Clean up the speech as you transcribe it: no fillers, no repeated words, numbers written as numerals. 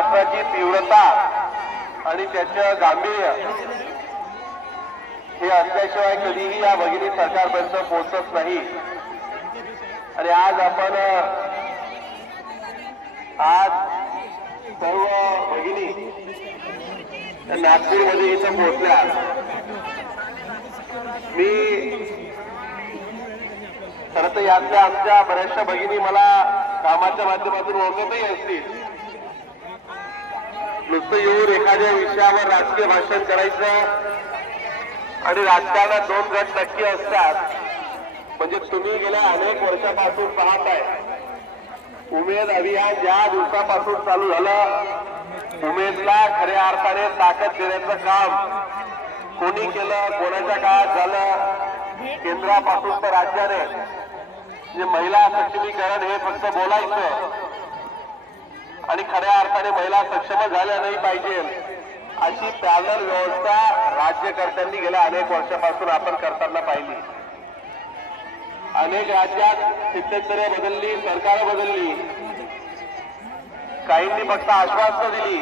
प्रश्नाची तीव्रता आणि त्याचं गांभीर्य हे असल्याशिवाय कधीही या भगिनी सरकारपर्यंत पोहोचत नाही। आणि आज आपण सर्व भगिनी नागपूरमध्ये इथं पोहोचल्या। मी खरं तर यातल्या आमच्या बऱ्याचशा भगिनी मला कामाच्या माध्यमातून ओळखतही असतील। नुसतं येऊन एखाद्या विषयावर राजकीय भाषण करायचं आणि राजकारणात दोन गट नक्की असतात। म्हणजे तुम्ही गेल्या अनेक वर्षापासून पाहताय उमेद अभियान ज्या दिवसापासून चालू झालं उमेदला खऱ्या अर्थाने ताकद देण्याचं काम कोणी केलं, कोणाच्या काळात झालं, केंद्रापासून तर राज्याने जे महिला सक्षमीकरण हे फक्त बोलायचं आणि खऱ्या अर्थाने महिला सक्षम झाल्या नाही पाहिजे अशी पॅनल व्यवस्था राज्यकर्त्यांनी गेल्या अनेक वर्षापासून आपण करताना पाहिली। अनेक राज्यात शिक्षण बदलली, सरकार बदलली, काहींनी फक्त आश्वासनं दिली